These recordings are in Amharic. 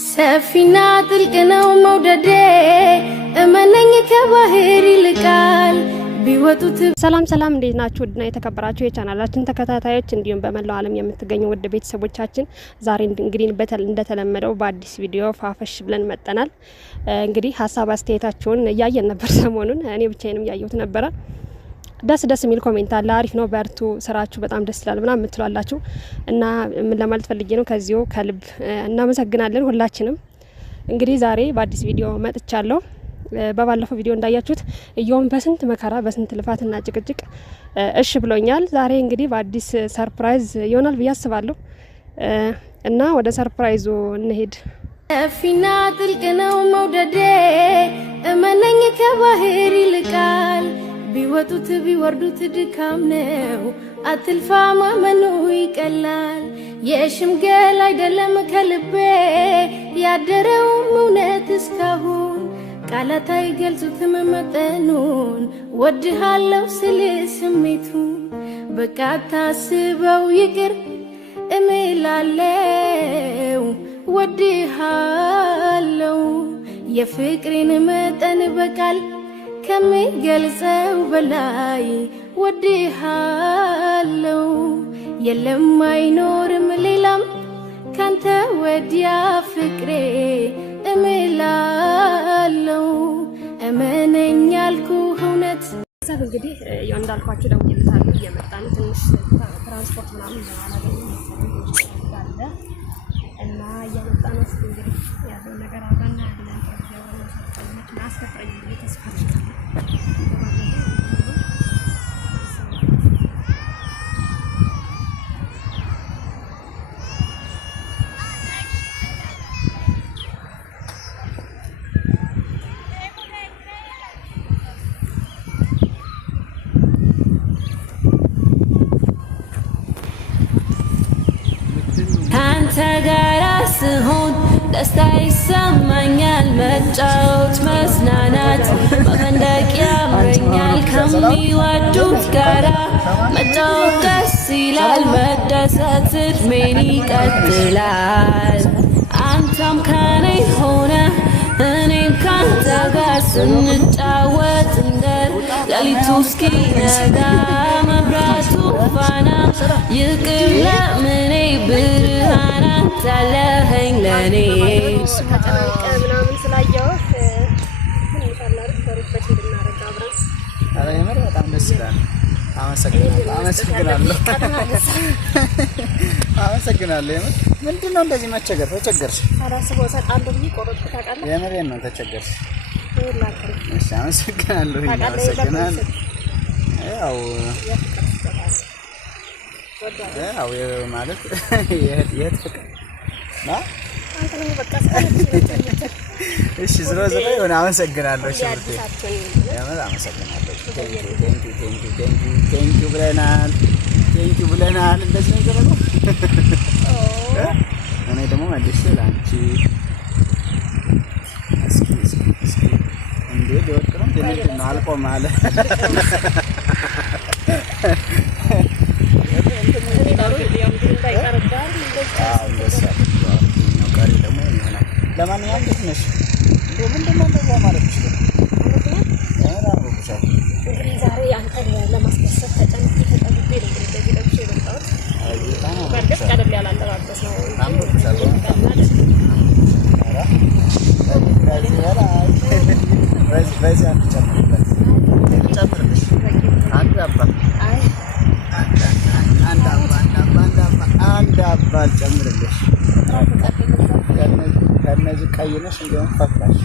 ሰፊና ጥልቅ ነው መውደዴ እመነኝ ከባህር ይልቃል ቢወጡት። ሰላም እንዴት ናችሁ? ውድና የተከበራችሁ የቻናላችን ተከታታዮች እንዲሁም በመላው ዓለም የምትገኙ ውድ ቤተሰቦቻችን ዛሬ እንግዲህ እንደተለመደው በአዲስ ቪዲዮ ፋፈሽ ብለን መጠናል። እንግዲህ ሀሳብ አስተያየታችሁን እያየን ነበር። ሰሞኑን እኔ ብቻዬንም ያየሁት ነበረ። ደስ የሚል ኮሜንት አለ። አሪፍ ነው፣ በርቱ፣ ስራችሁ በጣም ደስ ይላል ምናምን የምትሏላችሁ እና ምን ለማለት ፈልጌ ነው ከዚሁ ከልብ እናመሰግናለን ሁላችንም። እንግዲህ ዛሬ በአዲስ ቪዲዮ መጥቻለሁ። በባለፈው ቪዲዮ እንዳያችሁት እየውም በስንት መከራ በስንት ልፋትና ጭቅጭቅ እሺ ብሎኛል። ዛሬ እንግዲህ በአዲስ ሰርፕራይዝ ይሆናል ብዬ አስባለሁ እና ወደ ሰርፕራይዙ እንሄድ። ሰፊና ጥልቅ ነው መውደዴ እመነኝ ከባህር ይልቃል ቢወጡት ቢወርዱት ድካም ነው አትልፋ ማመኑ ይቀላል። የሽምገል አይደለም ከልቤ ያደረው እውነት እስካሁን ቃላት አይገልጹትም መጠኑን ወድሃለው ስል ስሜቱን በቃ ታስበው ይቅር እምላለው ወድሃለው የፍቅሬን መጠን በቃል ከሚገልጸው በላይ ወድሃለው የለም አይኖርም ሌላም ካንተ ወዲያ ፍቅሬ እምላለው እመነኝ ያልኩህ እውነት። እንግዲህ ያው እንዳልኳችሁ ደውዬልታለሁ እየመጣን ትንሽ ትራንስፖርት ምናምን እንዳለ እና እየመጣን ነው። እንግዲህ ያለው ነገር አውራና ያለን አስከፍረኝ ተስፋ ካንተ ጋር ስሆን ደስታ ይሰማኛል። መጫወት መዝናናት መፈንደቅ ያምረኛል። ከሚወዱት ጋራ መጫወት ደስ ይላል። መደሰት እድሜን ይቀጥላል። አንተም ከኔ ሆነ እኔም ካንተ ጋር ስንጫወት እንደ ሌሊቱ እስኪነጋ መብራቱ ፋና ይቅር ለምኔ ብርሃን አንተ አለኸኝ ለኔ። በጣም ደስ ይላል። አመሰግናለሁ። የምር ምንድን ነው እንደዚህ መቸገር? ተቸገርሽ? የምሬን ነው ተቸገርሽ? እሺ አመሰግናለሁ። ያው ማለት የት ፍቅር ና እሺ ዝሮ ይሆነ። አመሰግናለሁ። እሺ የምር አመሰግናለሁ። ቴንኪው ብለናል። እንደዚህ ነው የተደረገው። እኔ ደግሞ መልሼ ላንቺ እስኪ እንዴ ሊወጥረው ነው አልቆም አለ። ለማንኛውም እንዴት ነሽ? ምንድን ነው እንደዛ ማለት ይችላል? እንግዲህ ዛሬ አንተን ለማስደሰት ተጨንቄ ተጠብቤ ነው እንደዚህ ለብሼ የመጣሁት። በእርግጥ ቀለል ያለ አለባበስ ነው። አንድ አባ ጨምርልሽ። ከነዚህ ቀይ ነሽ እንደውም ፈካሽ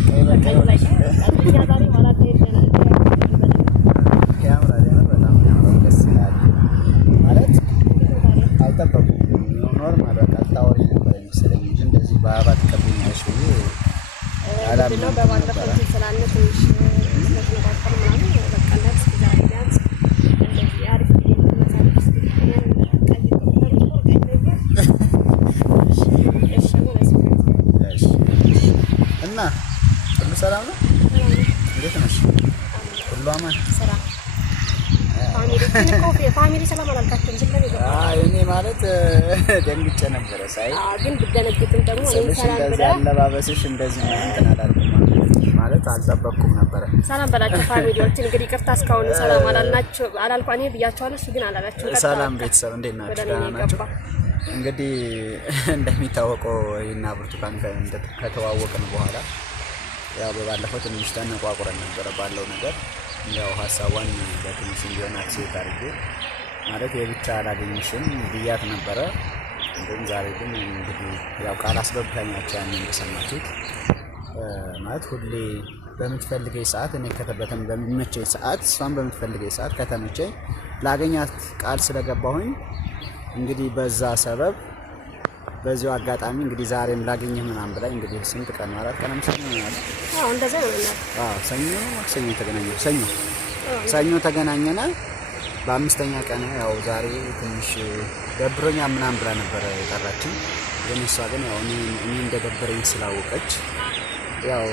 ማለት አልጠበቁም። ኖርማል በቃ ታወሪ ነበር የሚመስለኝ እንጂ እንደዚህ በአበባ ትቀበኛለሽ ብዬ አላምንም ነበር። እና ሁሉ ሰላም ነው? እንዴት ነሽ? ሁሉ አማን? ፋሚሊ ሰላም አላልካችሁም? ዝም ብለን አይ እኔ ማለት ደንግጬ ነበር ሳይ ግን ብትደነግጥም ደግሞ እኔ ሰላም ብለህ አለባበስሽ እንደዚህ እንትን አላልኩም ማለት አልጠበቅኩም ነበር። ሰላም በላቸው ፋሚሊዎች። እንግዲህ ይቅርታ እስካሁን ሰላም አላልናችሁ አላልኩ እኔ ብያቸዋለሁ፣ እሱ ግን አላላችሁ። ሰላም ቤተሰብ እንዴት ናችሁ? ደህና ናችሁ? እንግዲህ እንደሚታወቀው እና ብርቱካን ከተዋወቅን በኋላ ያው በባለፈው ትንሽ ተነቋቁረን ነበር ባለው ነገር ያው ሐሳቧን በትንሽ እንዲሆን አክሴፕት አድርጌ ማለት የብቻ አላገኝሽም ብያት ነበረ። ግን ዛሬ ግን እንግዲህ ያው ቃል አስገብታኛቸው ያን እንደሰማችሁት ማለት ሁሌ በምትፈልገኝ ሰዓት እኔ ከተበተም በሚመቸኝ ሰዓት እሷን በምትፈልገኝ ሰዓት ከተመቸኝ ላገኛት ቃል ስለገባሁኝ እንግዲህ በዛ ሰበብ በዚሁ አጋጣሚ እንግዲህ ዛሬም ላገኘህ ምናምን ብላኝ እንግዲህ ስንት ቀን 4 ቀን ምሳሌ ነው። አዎ እንደዛ ነው። ሰኞ ተገናኘና በአምስተኛ ቀን ያው ዛሬ ትንሽ ደብሮኛ ምናምን ብላ ነበር የጠራችኝ። ግን እሷ ግን ያው እኔ እንደደበረኝ ስላወቀች ያው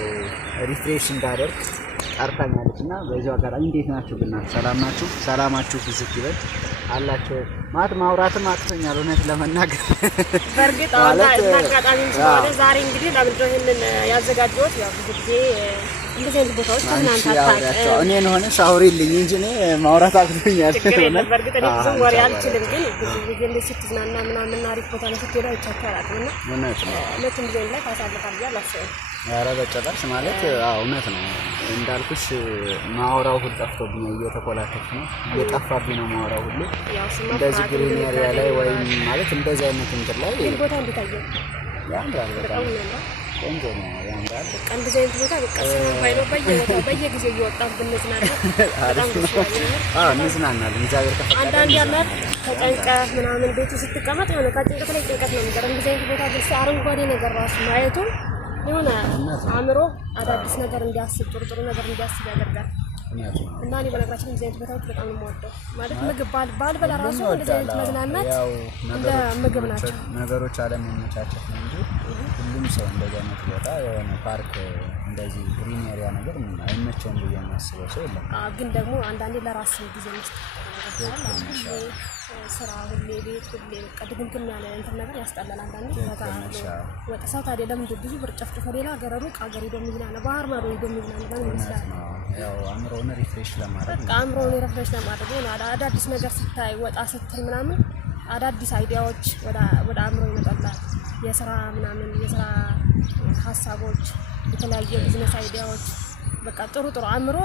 ሪፍሬሽ እንዳደርግ ጠርታኛለችና በዚሁ አጋጣሚ እንዴት ናችሁ? ግን ሰላም ናችሁ? ሰላማችሁ ብዝት ይበል አላችሁ ማለት ማውራትም አጥቶኛል እውነት ለመናገር በርግጥ አጋጣሚ ስለሆነ ዛሬ እንግዲህ ለምንድነው ይሄንን ያዘጋጀሁት? ያው ብዙ ጊዜ እንደዚህ አይነት ቦታዎች እናንተ አታውቁም። እኔን ሆነ ሻውሪልኝ እንጂ እኔ ማውራት አጥቶኛል። በርግጥ እኔ ብዙ ወሬ አልችልም፣ ግን ብዙ ጊዜ እንደዚህ ስትዝናና ምናምን አሪፍ ቦታ ላይ ስትሄድ አይቻችሁ አላውቅምና እውነት ነው ለምን ጊዜ ላይ ታሳልፋል ብዬ አላስብም። ኧረ በጭራሽ ማለት እውነት ነው እንዳልኩሽ ማውራው ሁሉ ጠፍቶብኝ እየተኮላተፍኩ ነው እየጠፋብኝ ነው ማውራው ሁሉ እንደዚህ ግሪን ኤሪያ ላይ ወይም ማለት እንደዚህ አይነት እንትን ላይ ግን ቦታ እንድታየው ያምራል በጣም ቆንጆ ነው ያምራል። በቃ እንደዚህ አይነት ቦታ በቃ ባይኖር በየጊዜው እየወጣን ብንዝናና በጣም እንዝናናለን። እግዚአብሔር ከፈቀደ አንዳንድ ያላት ተጨንቀህ ምናምን ቤቱ ስትቀመጥ የሆነ ከጭንቀት ላይ ጭንቀት ነው የሚገርም። እንደዚህ አይነት ቦታ ግን አረንጓዴ ነገር ራሱ ማየቱ የሆነ አእምሮ አዳዲስ ነገር እንዲያስብ ጥሩ ነገር እንዲያስብ ያደርጋል። እና እኔ በነገራችን እንደዚህ አይነት ቦታዎች በጣም ነው የምወደው። ማለት ምግብ ባልበላ ራሱ እንደዚህ አይነት መዝናናት እንደ ምግብ ናቸው። ነገሮች አለመመቻቸት ነው እንጂ ሁሉም ሰው እንደዚህ አይነት ቦታ የሆነ ፓርክ እንደዚህ ግሪን ኤሪያ ነገር አይመቸውም ብዬ የማስበው ሰው የለም። ግን ደግሞ አንዳንዴ ለራስ ጊዜ መስጠት ስራ ሁሌ ቤት ሁሌ በቃ ድግምግም ያለ እንትን ነገር ያስጠላል። አንዳንዴ ወጣ ሰው ታዲያ ለምን ብዙ ብር ጨፍጭፎ ሌላ ሀገር ሩቅ ሀገር ሄዶ የሚዝናና ባህር ማዶ ሄዶ የሚዝናና ለምን ይመስላል? ያው አእምሮውን ሪፍሬሽ ለማድረግ በቃ አእምሮውን ሪፍሬሽ ለማድረግ ነው። አዳዲስ ነገር ስታይ ወጣ ስትል ምናምን አዳዲስ አይዲያዎች ወደ አእምሮ ይመጣላል። የስራ ምናምን የስራ ሀሳቦች፣ የተለያየ ቢዝነስ አይዲያዎች በቃ ጥሩ አእምሮ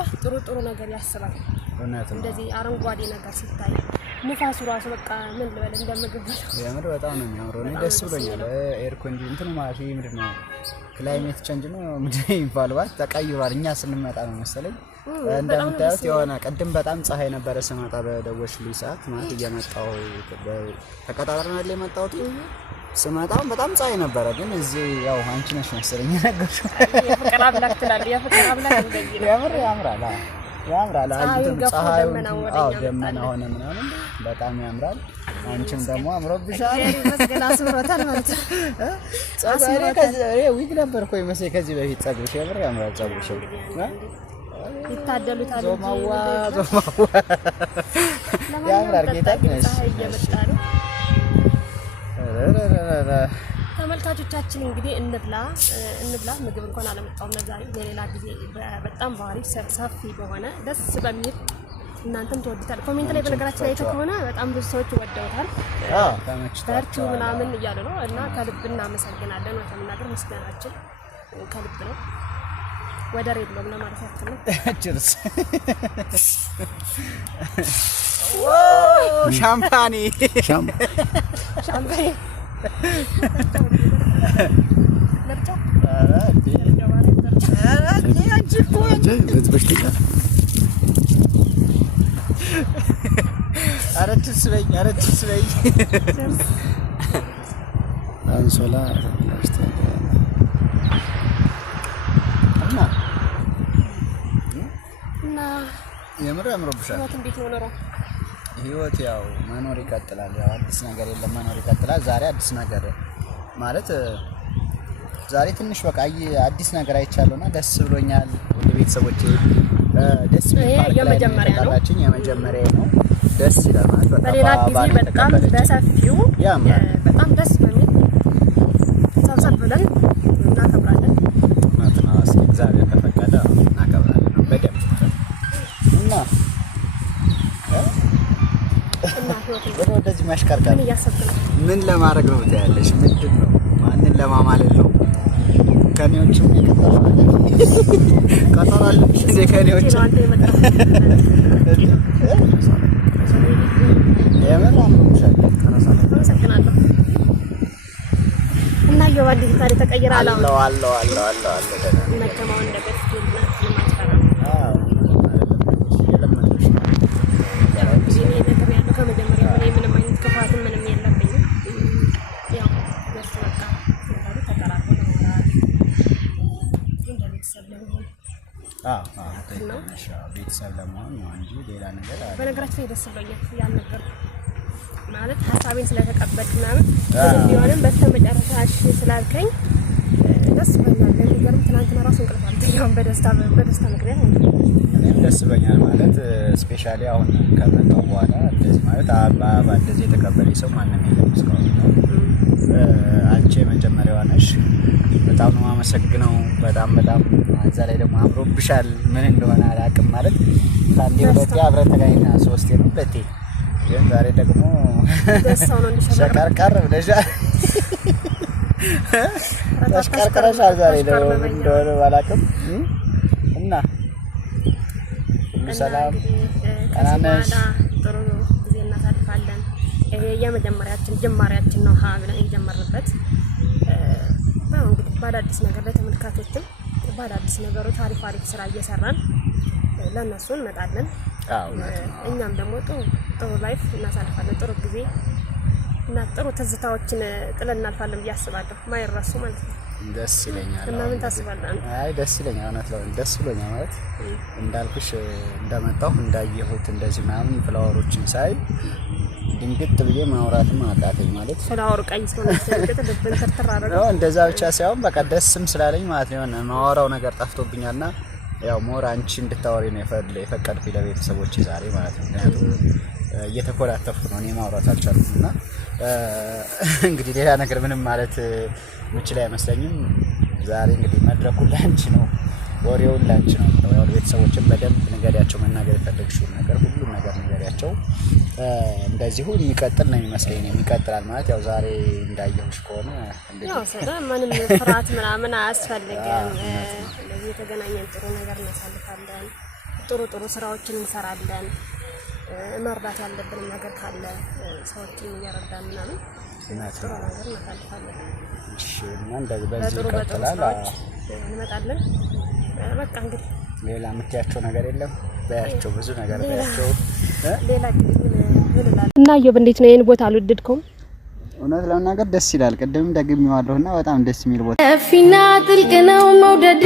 ጥሩ ነገር ያስባል። እንደዚህ አረንጓዴ ነገር ሲታይ ንፋሱ ራሱ በቃ ምን ልበል እንደምግብ ነው። የምር በጣም ነው የሚያምረው። እኔ ደስ ብሎኛል። ኤር ኮንዲሽን እንትኑ ማለት ይሄ ምንድን ነው ክላይሜት ቼንጅ ነው ምንድን ነው የሚባለው ተቀይሯል። እኛ ስንመጣ ነው መሰለኝ እንደምታዩት የሆነ ቅድም በጣም ፀሐይ ነበረ ስመጣ በደወልሽልኝ ሰዓት ማለት እየመጣሁ ተቀጣጥረን አይደል የመጣሁት ስመጣው በጣም ፀሐይ ነበረ። ግን እዚህ ያው አንቺ ነሽ መሰለኝ ነገርሽ የፍቅር አምላክ ትላለህ። የፍቅር አምላክ እንደዚህ ነው። የምር ያምራል። አንቺም ፀሐዩ ደመና ሆነ ምናምን በጣም ያምራል። አንቺም ደግሞ አምሮብሻል። መስገና አስምሮታል ማለት ነው። ዊግ ነበር እኮ ይመስለኝ ከዚህ በፊት ፀጉርሽ የምር ያምራል። ፀጉርሽ ይታደሉታል ዞማዋ ያምራል። ጌታ ነሽ ተመልካቾቻችን እንግዲህ እንብላ ምግብ እንኳን አለመጣውም ዛሬ ለሌላ ጊዜ በጣም ባሪፍ ሰፊ በሆነ ደስ በሚል እናንተም ተወዱታል። ኮሜንት ላይ በነገራችን ላይ ከሆነ በጣም ብዙ ሰዎች ወደውታል። ተመችቷቸው ምናምን እያሉ ነው እና ከልብ እናመሰግናለን። ወተምናገር ምስጋናችን ከልብ ነው። ወደር የለውም ለማለት ያክል ነው። ቺርስ ሻምፓኒ አረችስ በይ አንሶላ እና የምር ያምሮብሻል። እንዴት ነው ኖሮ ህይወት ያው መኖር ይቀጥላል። ያው አዲስ ነገር የለም መኖር ይቀጥላል። ዛሬ አዲስ ነገር ማለት ዛሬ ትንሽ በቃ አዲስ ነገር አይቻለሁና ደስ ብሎኛል። ወደ ቤተሰቦቼ ደስ ይላል። የመጀመሪያ ነው። ደስ ይላል ማለት በሌላ ጊዜ በጣም በሰፊው በጣም ደስ በሚል ሰብሰብ ብለን እናከብራለን። እግዚአብሔር ከፈቀደ እናከብራለን በደንብ እና ወደዚህ ማሽከርከር ምን ለማድረግ ነው ታያለሽ? ምንድን ነው ማንን ለማማለል ነው? ከኔዎችም ቀጠራል እንደ ከኔዎች እና የዋዲ ታሪክ ተቀየረ አለው መከማው እንደበፊት ቤተሰብ ለመሆን ነው እንጂ ሌላ ነገር አይደለም። በነገራችን ደስ ብሎኛል ያን ነገር ማለት ሐሳቤን ስለተቀበልክ ምናምን ቢሆንም በስተመጨረሻ እሺ ስላልከኝ ደስ ብሎኛል። ለሚገርም ትናንትና ራሱ እንቅልፍ አልተኛሁም በደስታ ምክንያት እኔም ደስ ብሎኛል ማለት ስፔሻሊ አሁን ከመጣሁ በኋላ እንደዚህ ማለት አባ እንደዚህ የተቀበለኝ ሰው ማንም የለም እስካሁን። አንቺ የመጀመሪያዋ ነሽ። በጣም ነው የማመሰግነው። በጣም እዛ ላይ ደግሞ አምሮብሻል። ምን እንደሆነ አላውቅም ማለት አንዴ ሁለቴ አብረን ተገናኝተን ሶስቴ ነው ሁለቴ ግን ዛሬ ደግሞ ደስታው ነው ሸቀርቀር ብለሻል። ተሽቀርቀረሻል ዛሬ ደግሞ ምን እንደሆነ አላውቅም እና ሰላም ቀናነሽ ጥሩ ጊዜ እናሳልፋለን። ይሄ የመጀመሪያችን ጅማሬያችን ነው ብለን የጀመርንበት እንግዲህ በአዳዲስ ነገር ላይ ተመልካቾችም በአዳዲስ ነገሮች አሪፍ ስራ እየሰራን ለእነሱ እንመጣለን። እኛም ደግሞ ጥሩ ላይፍ እናሳልፋለን። ጥሩ ጊዜ እና ጥሩ ትዝታዎችን ጥለን እናልፋለን ብዬ አስባለሁ። ማይረሱ ማለት ነው። ደስ ይለኛል። እና ምን ታስባለህ? አይ ደስ ይለኛል። እውነት ነው ደስ ብሎኛል ማለት እንዳልኩሽ እንደመጣሁ እንዳየሁት እንደዚህ ምናምን ፍላወሮችን ሳይ ድንግጥ ብዬ ማውራትም አቃተኝ ማለት ፍላወር ቀይ ስለሆነ ልብን ተርተራ አረጋው እንደዛ ብቻ ሳይሆን በቃ ደስም ስላለኝ ማለት ነው ማወራው ነገር ጠፍቶብኛልና ያው ሞራ አንቺ እንድታወሪ ነው የፈቀድኩኝ ለቤተሰቦቼ ዛሬ ማለት ነው። ምክንያቱም እየተኮላተፍኩ ነው እኔ ማውራት አልቻልኩምና እንግዲህ ሌላ ነገር ምንም ማለት ምችል አይመስለኝም። ዛሬ እንግዲህ መድረኩ ላንቺ ነው፣ ወሬውን ላንቺ ነው። ያው ቤተሰቦችን በደንብ ንገሪያቸው፣ መናገር የፈለግሽውን ነገር ሁሉም ነገር ንገሪያቸው። እንደዚሁ የሚቀጥል ነው የሚመስለኝ። የሚቀጥላል ማለት ያው ዛሬ እንዳየሁሽ ከሆነ ያው ምንም ፍርሃት ምናምን አያስፈልግም። ለዚህ የተገናኘን ጥሩ ነገር እናሳልፋለን፣ ጥሩ ስራዎችን እንሰራለን። መርዳት ያለብን ነገር ካለ ሰዎችን እየረዳን ምናምን ጥሩ ነገር እናሳልፋለን። እሺ እና እንደዚህ በዚህ ይቀጥላል እንመጣለን። በቃ እንግዲህ ሌላ የምትያቸው ነገር የለም? በያቸው ብዙ ነገር በያቸው። ሌላ ግን እና አየሁ እንዴት ነው ይሄን ቦታ አልወደድከውም? እውነት ለመናገር ደስ ይላል። ቅድም ደግሜዋለሁና በጣም ደስ የሚል ቦታ ፊና ጥልቅ ነው መውደዴ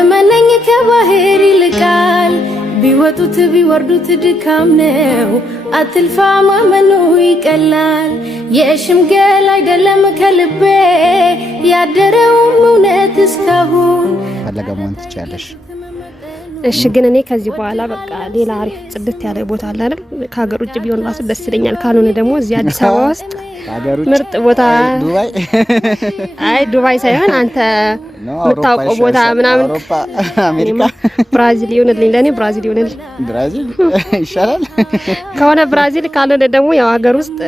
እመነኝ ከባህር ይልቃል ቢወጡት ቢወርዱት ድካም ነው አትልፋ ማመኑ ይቀላል የሽምገል አይደለም ከልቤ ያደረው እውነት እስካሁን ፈለገሞን ትቻለሽ። እሺ ግን እኔ ከዚህ በኋላ በቃ ሌላ አሪፍ ጽድት ያለ ቦታ አለ አይደል? ከሀገር ውጭ ቢሆን ራሱ ደስ ይለኛል። ካልሆነ ደግሞ እዚህ አዲስ አበባ ውስጥ ምርጥ ቦታ ዱባይ አይ ዱባይ ሳይሆን አንተ የምታውቀው ቦታ ምናምን አውሮፓ አሜሪካ ብራዚል ይሆንልኝ። ለኔ ብራዚል ይሆንልኝ። ብራዚል ይሻላል ከሆነ ብራዚል ካልሆነ ደግሞ ያው ሀገር ውስጥ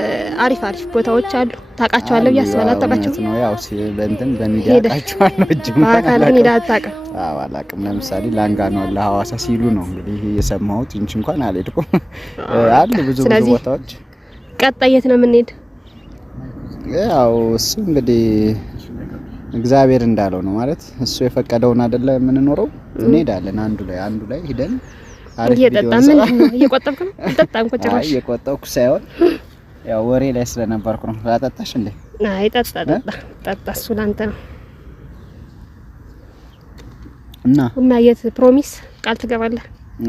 አሪፍ ቦታዎች አሉ። ታውቃቸዋለህ ያስባላል። ታውቃቸው ነው ያው በእንትን በሚዲያ ታውቃቸዋለሁ እንጂ በአካል ግን ሄዳ አታውቅም? አዎ አላውቅም። ለምሳሌ ላንጋኖ ለሐዋሳ ሲሉ ነው እንግዲህ የሰማሁት እንጂ እንኳን አልሄድኩም። አሉ ብዙ ቦታዎች። ቀጣይ የት ነው የምንሄድ? ያው እሱ እንግዲህ እግዚአብሔር እንዳለው ነው ማለት እሱ የፈቀደውን አይደለ የምንኖረው። እንሄዳለን አንዱ ላይ ሄደን አሪፍ ቪዲዮ እየቆጠብክ ነው? አልጠጣም እኮ ጭራሽ። አይ እየቆጠብኩ ሳይሆን ያው ወሬ ላይ ስለነበርኩ ነው። አጠጣሽ እንዴ? አይ ጠጣ እሱ ላንተ ነው። እና የት ፕሮሚስ ቃል ትገባለህ?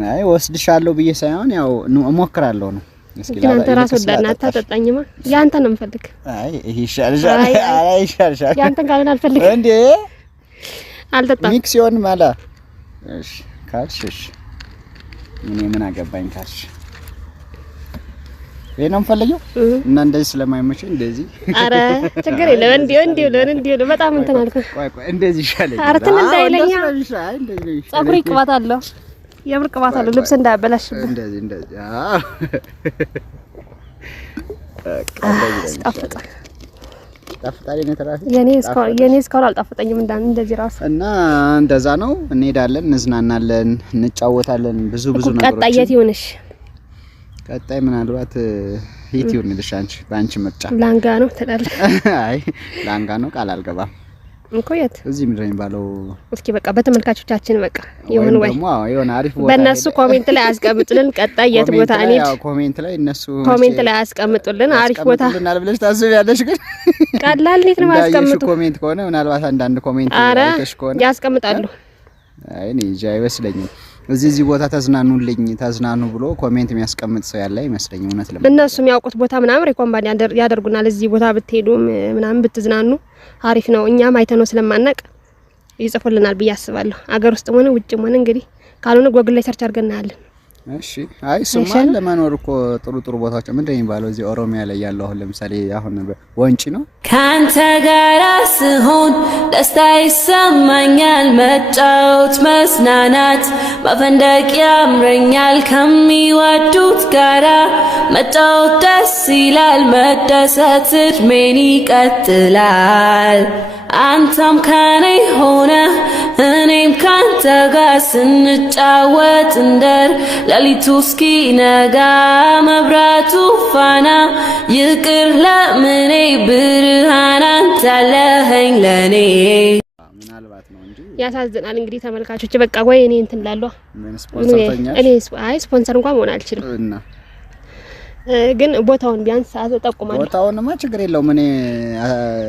አይ ወስድሻለሁ ብዬ ሳይሆን ያው እሞክራለሁ ነው። እስኪ አንተ ራስ ወዳና አታጠጣኝማ። ያንተ ነው የምፈልግ። አይ ይሄ ይሻልሻል። አይ ይሻልሻል። ያንተን ካልሆነ አልፈልግም እንዴ። አልጠጣም። ሚክስ ይሆን ማላ። እሺ ካልሽ እኔ ምን አገባኝ ካልሽ የለም ፈልጊው እና እንደዚህ ስለማይመች እንደዚህ አረ ችግር የለም እንዲው በጣም እንትን አልኩ ቆይ እንደዚህ ይሻለኝ አርተን እንዳይለኛ ጸጉሪ ቅባት አለው የምር ቅባት አለው ልብስ እንዳያበላሽ እንደዚህ ጣፍጣሪ ነው ተራፊ የኔ እስካሁን አልጣፈጠኝም እንደዚህ ራሱ እና እንደዛ ነው እንሄዳለን እንዝናናለን እንጫወታለን ብዙ ነገሮች ቀጣይ የት ይሆንሽ ቀጣይ ምናልባት የት ይሆንልሽ አንቺ ባንቺ ምርጫ ላንጋ ነው ትላለህ አይ ላንጋ ነው ቃል አልገባም እንኮ የት እዚህ ምድረኝ ባለው እስኪ በቃ በተመልካቾቻችን በቃ ይሁን ወይ ይሁን አሪፍ ቦታ በእነሱ ኮሜንት ላይ አስቀምጡልን ቀጣይ የት ቦታ እንሂድ ያው ኮሜንት ላይ እነሱ ኮሜንት ላይ አስቀምጡልን አሪፍ ቦታ ልናል ብለሽ ታስቢያለሽ ግን ቀላል እንዴት ነው ያስቀምጡ ኮሜንት ከሆነ ምናልባት አንዳንድ ኮሜንት አይተሽ ከሆነ ያስቀምጣሉ አይ እኔ አይመስለኝም እዚህ ቦታ ተዝናኑ ብሎ ኮሜንት የሚያስቀምጥ ሰው ያለ አይመስለኝም እውነት ለምን እነሱ የሚያውቁት ቦታ ምናምን ሪኮመንድ ያደርጉናል እዚህ ቦታ ብትሄዱ ምናምን ብትዝናኑ አሪፍ ነው እኛም አይተነው ስለማናቅ ይጽፉልናል ብዬ አስባለሁ አገር ውስጥ ሆነ ውጭ ሆነ እንግዲህ ካልሆነ ጎግል ላይ ሰርች አድርገን እናያለን እሺ አይ ሱማ ለማኖር እኮ ጥሩ ቦታዎች ምንድነው የሚባለው እዚህ ኦሮሚያ ላይ ያለው አሁን ለምሳሌ አሁን ወንጪ ነው ካንተ ጋር ስሆን ደስታ ይሰማኛል መጫወት መዝናናት መፈንደቅ ያምረኛል ከሚወዱት ጋራ መጫወት ደስ ይላል መደሰት እድሜን ይቀጥላል አንተም ከኔ ሆነ እኔም ካንተ ጋር ስንጫወት እንደር ለሊቱ እስኪነጋ መብራቱ ፋና ይቅር ለምኔ ብርሃን አንተ አለኸኝ ለኔ ምናልባት ነው እንጂ ያሳዝናል እንግዲህ ተመልካቾች በቃ ወይ እኔ እንትን ላለው አይ ስፖንሰር እንኳን መሆን አልችልም እና ግን ቦታውን ቢያንስ አጠቁማለሁ ቦታውንማ ችግር የለውም እኔ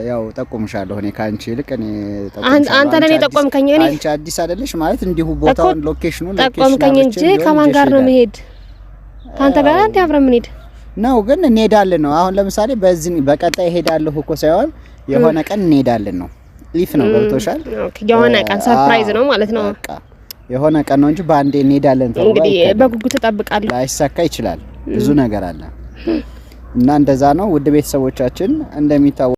ያው ጠቁምሻለሁ እኔ ካንቺ ይልቅ እኔ ጠቁምሻለሁ አንተ ለኔ ጠቆምከኝ እኔ አንቺ አዲስ አይደለሽ ማለት እንዲሁ ቦታውን ሎኬሽኑን ጠቆምከኝ እንጂ ከማን ጋር ነው መሄድ ካንተ ጋር አንተ አብረን ምን ሄድ ነው ግን እንሄዳለን ነው አሁን ለምሳሌ በዚህ በቀጣይ ሄዳለሁ እኮ ሳይሆን የሆነ ቀን እንሄዳለን ነው ሊፍ ነው ገብቶሻል ኦኬ የሆነ ቀን ሰርፕራይዝ ነው ማለት ነው በቃ የሆነ ቀን ነው እንጂ ባንዴ እንሄዳለን ተብሎ እንግዲህ በጉጉት ተጠብቃለሁ ላይሳካ ይችላል ብዙ ነገር አለ እና እንደዛ ነው ውድ ቤተሰቦቻችን እንደሚታወቀው